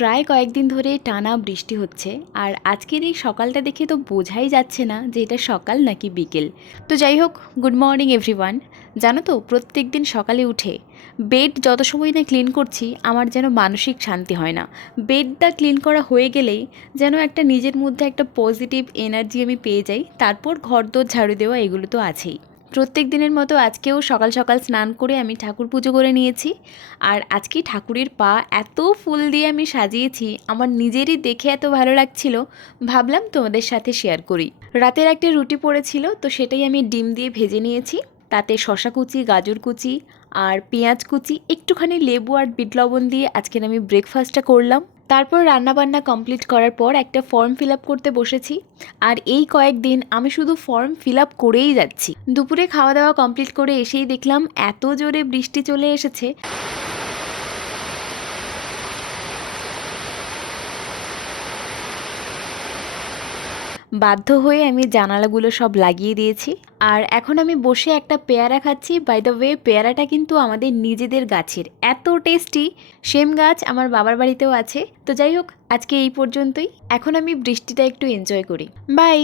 প্রায় কয়েকদিন ধরে টানা বৃষ্টি হচ্ছে আর আজকের এই সকালটা দেখে তো বোঝাই যাচ্ছে না যে এটা সকাল নাকি বিকেল। তো যাই হোক, গুড মর্নিং এভরিওয়ান। জানো তো, প্রত্যেক দিন সকালে উঠে বেড যত সময় না ক্লিন করছি আমার যেন মানসিক শান্তি হয় না। বেডটা ক্লিন করা হয়ে গেলেই যেন একটা নিজের মধ্যে একটা পজিটিভ এনার্জি আমি পেয়ে যাই। তারপর ঘরদোর ঝাড়ু দেওয়া এগুলো তো আছেই। প্রত্যেক দিনের মতো আজকেও সকাল সকাল স্নান করে আমি ঠাকুর পুজো করে নিয়েছি। আর আজকে ঠাকুরের পা এত ফুল দিয়ে আমি সাজিয়েছি, আমার নিজেরই দেখে এত ভালো লাগছিল, ভাবলাম তোমাদের সাথে শেয়ার করি। রাতের একটা রুটি পড়েছিল, তো সেটাই আমি ডিম দিয়ে ভেজে নিয়েছি। তাতে শশা কুচি, গাজর কুচি আর পেঁয়াজ কুচি, একটুখানি লেবু আর বিট লবণ দিয়ে আজকের আমি ব্রেকফাস্টটা করলাম। তারপর রান্নাবান্না কমপ্লিট করার পর একটা ফর্ম ফিল আপ করতে বসেছি। আর এই কয়েকদিন আমি শুধু ফর্ম ফিল আপ করেই যাচ্ছি। দুপুরে খাওয়া দাওয়া কমপ্লিট করে এসেই দেখলাম এত জোরে বৃষ্টি চলে এসেছে। বাধ্য হয়ে আমি জানালাগুলো সব লাগিয়ে দিয়েছি। আর এখন আমি বসে একটা পেয়ারা খাচ্ছি। বাই দ্য ওয়ে, পেয়ারাটা কিন্তু আমাদের নিজেদের গাছের, এত টেস্টি। সেম গাছ আমার বাবার বাড়িতেও আছে। তো যাই হোক, আজকে এই পর্যন্তই। এখন আমি বৃষ্টিটা একটু এনজয় করি। বাই।